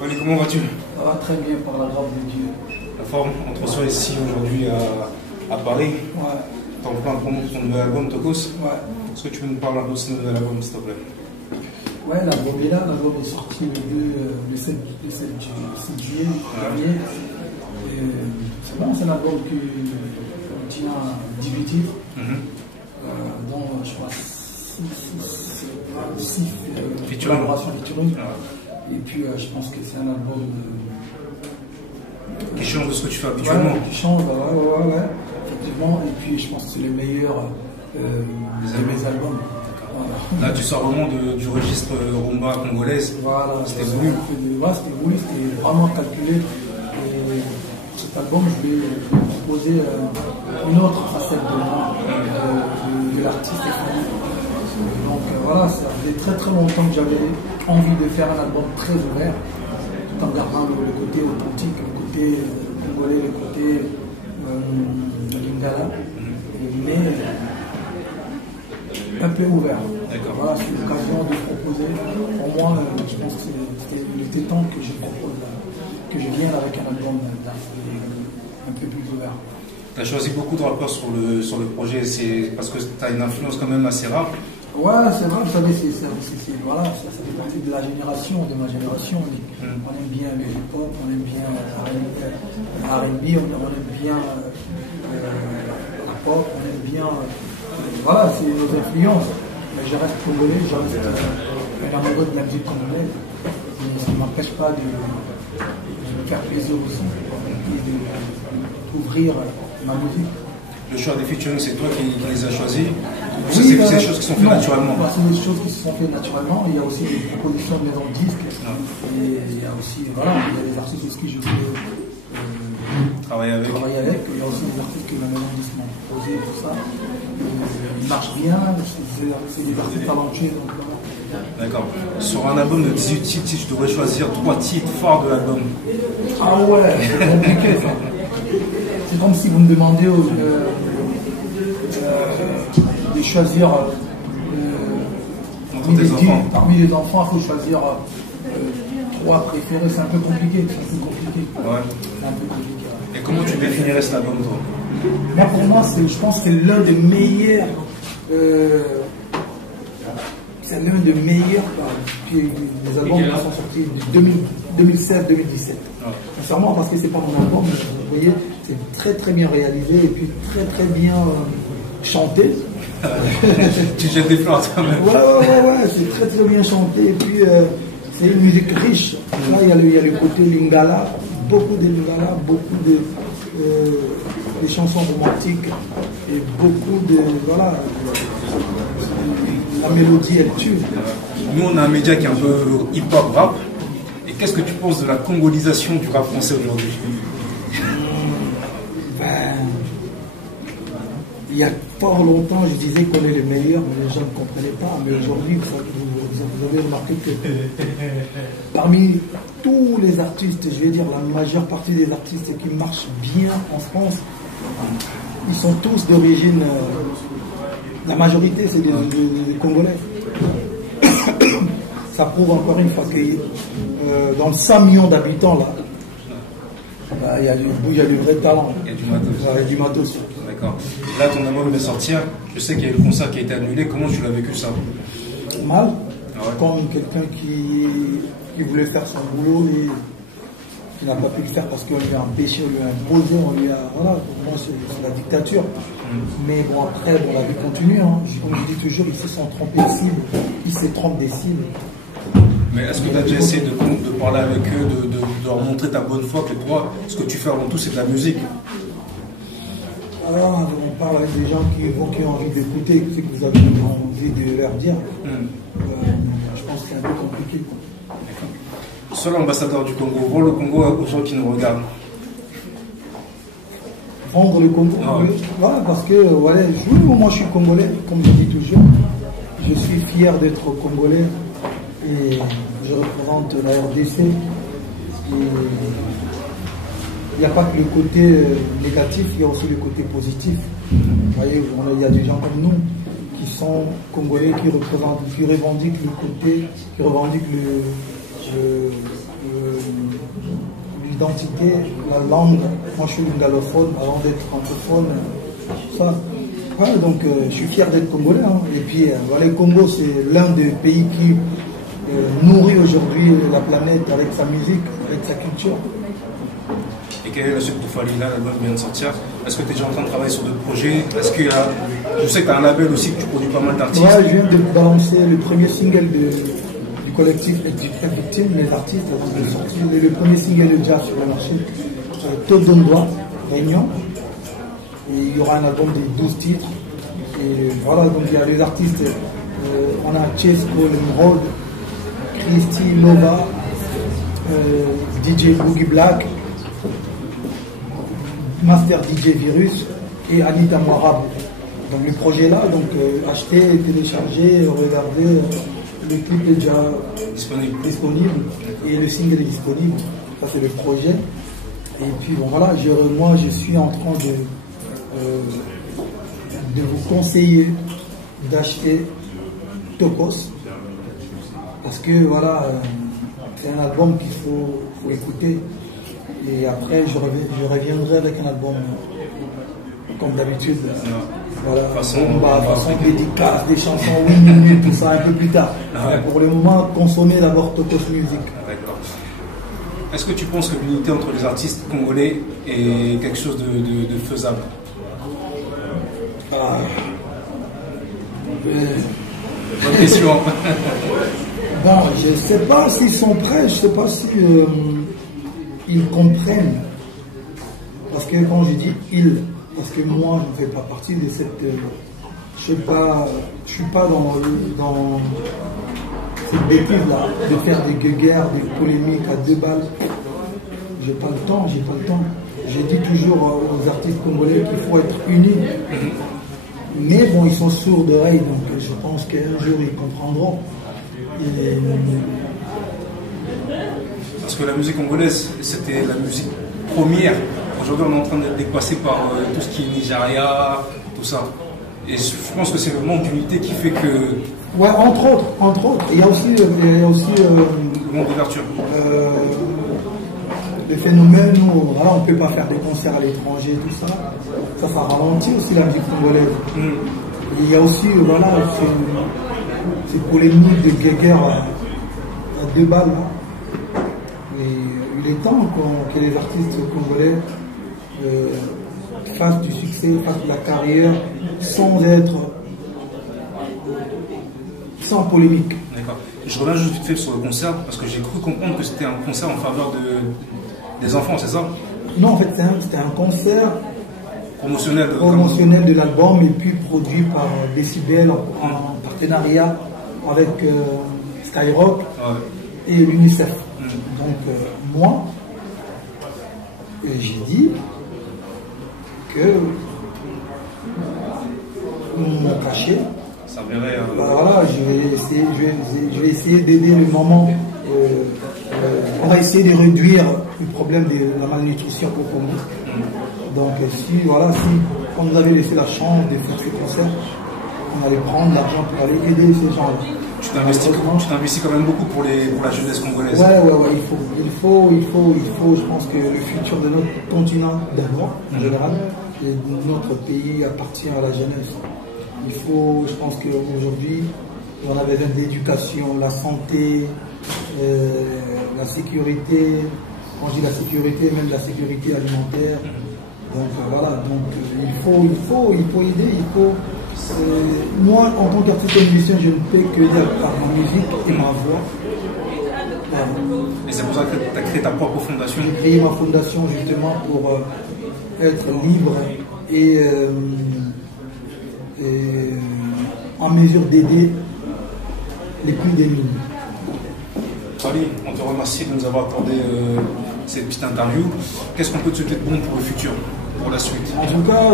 Fali, comment vas-tu? Ça va très bien par la grâce de Dieu. La forme, on te reçoit ici aujourd'hui à Paris. Ouais. T'es en plein promo de ton nouvel album, Tokos. Ouais. Est-ce que tu peux nous parler un peu de ce nouvel album, s'il te plaît? Ouais, l'album est là. L'album est sorti le 7 juillet dernier. C'est bon, c'est un album qui contient 18 titres, dont je crois 6 collaborations featuring. Et puis je pense que c'est un album qui change de ce que tu fais habituellement. Ouais, qui change, ouais, effectivement. Et puis je pense que c'est le meilleur de mes albums. Voilà. Là, tu sors vraiment du registre rumba congolaise. Voilà, c'était voulu. C'était voulu, c'était vraiment calculé. Et cet album, je vais proposer une autre facette de l'artiste. Donc voilà, ça faisait très très longtemps que j'avais envie de faire un album très ouvert, tout en gardant le côté authentique, le côté congolais, le côté lingala, mais un peu ouvert. Voilà, c'est l'occasion de proposer. Pour moi, je pense qu'il était temps que je propose, que je vienne avec un album un peu plus ouvert. Tu as choisi beaucoup de rappeurs sur le projet, c'est parce que tu as une influence quand même assez rare. Ouais, c'est vrai, vous savez, voilà, ça fait partie de la génération, de ma génération. On aime bien le hip-hop, on aime bien R&B, on aime bien la pop, on aime bien... voilà, c'est nos influences. Mais je reste congolais, je reste un amoureux de la musique congolaise. Mais ça ne m'empêche pas de me faire plaisir aussi et d'ouvrir ma musique. Le choix des featuring, c'est toi qui les as choisis? Oui, c'est des choses qui sont faites naturellement? C'est des choses qui se sont faites naturellement. Il y a aussi des propositions de maisons de disques. Et il y a aussi, voilà, il y a des artistes aussi que je voulais travailler avec. Il y a aussi des artistes que la maison de disques m'a proposé, tout ça. Ils marchent bien, c'est des artistes talentueux. D'accord. Sur un album de 18 titres, si je devrais choisir 3 titres forts de l'album. Ah ouais, c'est compliqué ça. C'est comme si vous me demandez de choisir parmi les enfants, il faut choisir 3 préférés. C'est un peu compliqué. Ouais. C'est un peu compliqué. Et comment tu définirais cet album, toi? Moi, pour moi, je pense que c'est l'un des meilleurs. C'est l'un des meilleurs des albums qui sont sortis de 2016-2017. Sincèrement, parce que c'est pas mon album, mais vous voyez, c'est très très bien réalisé et puis très très bien chanté. Tu jettes des fleurs quand même. Ouais, c'est très très bien chanté et puis c'est une musique riche. Là, il y a le côté lingala, beaucoup de lingala, beaucoup de chansons romantiques et beaucoup de... voilà, la mélodie elle tue. Nous on a un média qui est un peu hip-hop rap. Et qu'est-ce que tu penses de la congolisation du rap français aujourd'hui? Il y a fort longtemps, je disais qu'on est les meilleurs, mais les gens ne comprenaient pas. Mais aujourd'hui, vous avez remarqué que parmi tous les artistes, je vais dire la majeure partie des artistes qui marchent bien en France, ils sont tous d'origine, la majorité c'est des Congolais. Ça prouve encore une fois que dans 100 millions d'habitants, là, il y a du vrai talent. Il y a du matos. Il y a du matos. D'accord. Là, ton album va sortir. Je sais qu'il y a eu le concert qui a été annulé. Comment tu l'as vécu ça? Mal. Comme quelqu'un qui voulait faire son boulot et qui n'a pas pu le faire parce qu'on lui a empêché, on lui a imposé, on lui a... Voilà, pour moi c'est la dictature. Mais bon, après, bon, la vie continue. Hein. Comme je dis toujours, ils se sont trompés de cible. Ils se trompent des cibles. Mais est-ce que tu as déjà essayé de parler avec eux, de leur montrer ta bonne foi, que toi, ce que tu fais avant tout, c'est de la musique? Alors, on parle avec des gens qui ont envie d'écouter ce que vous avez envie de leur dire. Je pense que c'est un peu compliqué. Sois l'ambassadeur du Congo, vends le Congo aux gens qui nous regardent. Vendre le Congo, oui. Voilà, parce que voilà, moi je suis congolais, comme je dis toujours. Je suis fier d'être congolais et je représente la RDC. Il n'y a pas que le côté négatif, il y a aussi le côté positif. Vous voyez, il y a des gens comme nous qui sont congolais, qui revendiquent le côté, qui revendiquent l'identité, la langue. Moi, je suis lingalophone avant d'être francophone. Ça. Ouais, donc, je suis fier d'être congolais. Hein. Et puis, voilà, le Congo, c'est l'un des pays qui nourrit aujourd'hui la planète avec sa musique, avec sa culture. Et quelle est la suite pour Falila? L'album vient de sortir. Est-ce que tu es déjà en train de travailler sur d'autres projets? Est-ce qu'il y a... Je sais que tu as un label aussi, que tu produis pas mal d'artistes. Ouais, je viens de balancer le premier single du collectif Victime, les artistes. Le premier single est déjà sur le marché. Tozondoa, Réunion. Et il y aura un album de 12 titres. Et voilà, donc il y a les artistes. On a Chesco, Lemrod, Christy Lova, DJ Boogie Black, Master DJ Virus et Anita Moirab. Donc le projet là, donc acheter, télécharger, regarder, le clip est déjà disponible et le single est disponible. Ça c'est le projet. Et puis bon voilà, moi je suis en train de vous conseiller d'acheter Tokos parce que voilà, c'est un album qu'il faut écouter. Et après, je reviendrai avec un album comme d'habitude. Voilà, façon dédicace, des chansons, oui, tout ça un peu plus tard. Ouais. Pour le moment, consommez d'abord Tokos Music. D'accord. Est-ce que tu penses que l'unité entre les artistes congolais est quelque chose de faisable? Bonne question. Bon, je ne sais pas s'ils sont prêts, je ne sais pas si ils comprennent. Parce que quand je dis ils, parce que moi je ne fais pas partie de cette. Je ne suis pas dans cette bêtise-là, de faire des guerres, des polémiques à 2 balles. J'ai pas le temps. Je dis toujours aux artistes congolais qu'il faut être unis. Mais bon, ils sont sourds d'oreille, donc je pense qu'un jour ils comprendront. Parce que la musique congolaise, c'était la musique première. Aujourd'hui, on est en train d'être dépassé par tout ce qui est Nigeria, tout ça. Et je pense que c'est le manque d'unité qui fait que... Ouais, entre autres. Il y a aussi le manque d'ouverture. Le phénomène où voilà, on ne peut pas faire des concerts à l'étranger, tout ça. Ça ralentit aussi la musique congolaise. Et il y a aussi, voilà, ces polémiques de guéguerre à 2 balles. Hein. Et il est temps que les artistes congolais fassent du succès, fassent de la carrière sans polémique. D'accord. Je reviens juste vite fait sur le concert parce que j'ai cru comprendre que c'était un concert en faveur des enfants, c'est ça? Non, en fait, c'était un concert promotionnel de l'album et puis produit par Decibel en partenariat avec Skyrock et l'UNICEF. Donc moi, j'ai dit que mon cachet, ça verrait, voilà, je vais essayer d'aider le moment. On va essayer de réduire le problème de la malnutrition au Congo. Donc si on nous avait laissé la chance de faire ce concert, on allait prendre l'argent pour aller aider ces gens-là. Tu t'investis quand même beaucoup pour la jeunesse congolaise. Ouais, il faut, je pense que le futur de notre continent d'abord, en général, et notre pays appartient à la jeunesse. Je pense qu'aujourd'hui, on a besoin d'éducation, la santé, la sécurité, quand je dis la sécurité, même la sécurité alimentaire. Donc voilà, il faut aider, moi, en tant qu'artiste musicien, je ne peux que dire par ma musique et ma voix. Et c'est pour ça que tu as créé ta propre fondation? J'ai créé ma fondation justement pour être libre et en mesure d'aider les plus démunis. Ali, on te remercie de nous avoir accordé cette petite interview. Qu'est-ce qu'on peut te souhaiter de bon pour le futur, pour la suite? En tout cas,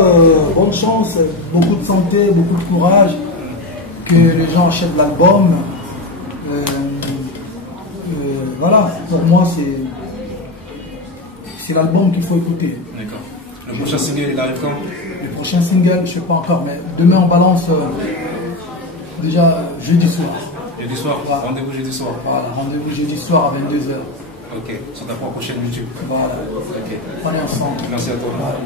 bonne chance, beaucoup de santé, beaucoup de courage, que les gens achètent l'album. Voilà, pour moi, c'est l'album qu'il faut écouter. D'accord. Le prochain single, il arrive quand? Le prochain single, je ne sais pas encore, mais demain on balance déjà jeudi soir. Jeudi soir, voilà. Rendez-vous jeudi soir. Voilà, rendez-vous jeudi soir à 22h. Ok, sur ta propre chaîne YouTube. Voilà. Ok. On est ensemble. Merci à toi. Voilà.